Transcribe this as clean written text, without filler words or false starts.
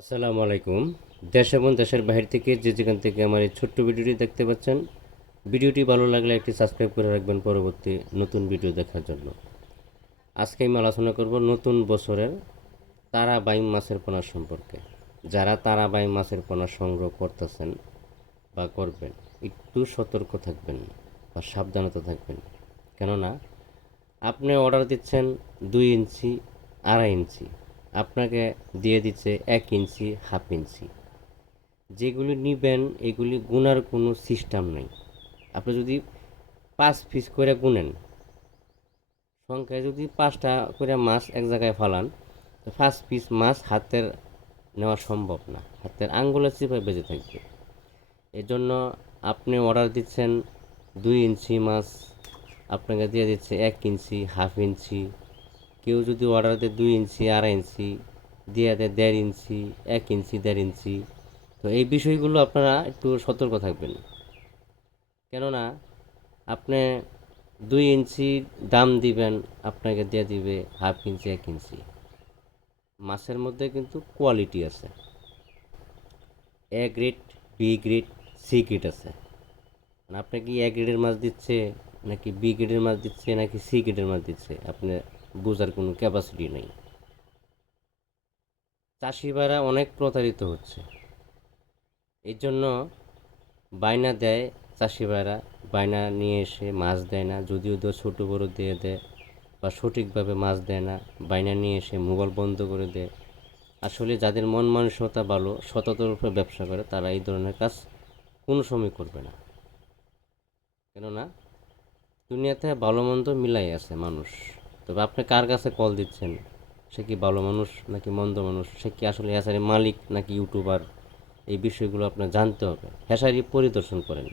আসসালামু আলাইকুম। দেশ এবং দেশের বাইরে থেকে যে যেখান থেকে আমার এই ছোট্ট ভিডিওটি দেখতে পাচ্ছেন, ভিডিওটি ভালো লাগলে একটি সাবস্ক্রাইব করে রাখবেন পরবর্তী নতুন ভিডিও দেখার জন্য। আজকে আমি আলোচনা করব নতুন বছরের তারা বাইম মাছের পোনা সম্পর্কে। যারা তারা বাইম মাছের পোনা সংগ্রহ করতেছেন বা করবেন, একটু সতর্ক থাকবেন বা সাবধানতা থাকবেন। কেননা আপনি অর্ডার দিচ্ছেন 2 ইঞ্চি, 2.5 ইঞ্চি, আপনাকে দিয়ে দিচ্ছে 1 ইঞ্চি, হাফ ইঞ্চি। যেগুলি নিবেন এগুলি গুনার কোনো সিস্টেম নেই। আপনি যদি 5 পিস করে গুনেন, সংখ্যায় যদি 5টা করে মাছ এক জায়গায় ফালান, তো 5 পিস মাছ হাতের নেওয়া সম্ভব না, হাতের আঙ্গুলের চিপায় বেঁচে থাকবে। এজন্য আপনি অর্ডার দিচ্ছেন 2 ইঞ্চি মাছ, আপনাকে দিয়ে দিচ্ছে 1 ইঞ্চি, হাফ ইঞ্চি। কেউ যদি অর্ডার দেয় 2 ইঞ্চি, 2.5 ইঞ্চি, দিয়ে দেয় 1.5 ইঞ্চি, 1 ইঞ্চি, 1.5 ইঞ্চি। তো এই বিষয়গুলো আপনারা একটু সতর্ক থাকবেন। কেননা আপনি 2 ইঞ্চি দাম দিবেন, আপনাকে দিয়ে দিবে হাফ ইঞ্চি, 1 ইঞ্চি। মাছের মধ্যে কিন্তু কোয়ালিটি আছে, A grade, B grade, C grade আছে। মানে আপনি কি এ গ্রেডের মাছ দিচ্ছে, নাকি বি গ্রেডের মাছ দিচ্ছে, নাকি সি গ্রেডের মাছ দিচ্ছে, আপনি বোঝার কোনো ক্যাপাসিটি নেই। চাষি ভাইরা অনেক প্রতারিত হচ্ছে। এই জন্য বায়না দেয় চাষি ভাইরা, বায়না নিয়ে এসে মাছ দেয় না, যদিও ছোটো বড়ো দিয়ে দেয় বা সঠিকভাবে মাছ দেয় না। বায়না নিয়ে এসে মোবাইল বন্ধ করে দেয়। আসলে যাদের মন মানসিকতা ভালো, সততার উপরে ব্যবসা করে, তারা এই ধরনের কাজ কোনো সময় করবে না। কেননা দুনিয়াতে ভালো মন্দ মিলাই আছে মানুষ। তবে আপনি কার কাছে কল দিচ্ছেন, সে কি ভালো মানুষ নাকি মন্দ মানুষ, সে কি আসলে হ্যাচারির মালিক নাকি ইউটিউবার, এই বিষয়গুলো আপনার জানতে হবে। হ্যাচারি পরিদর্শন করেন।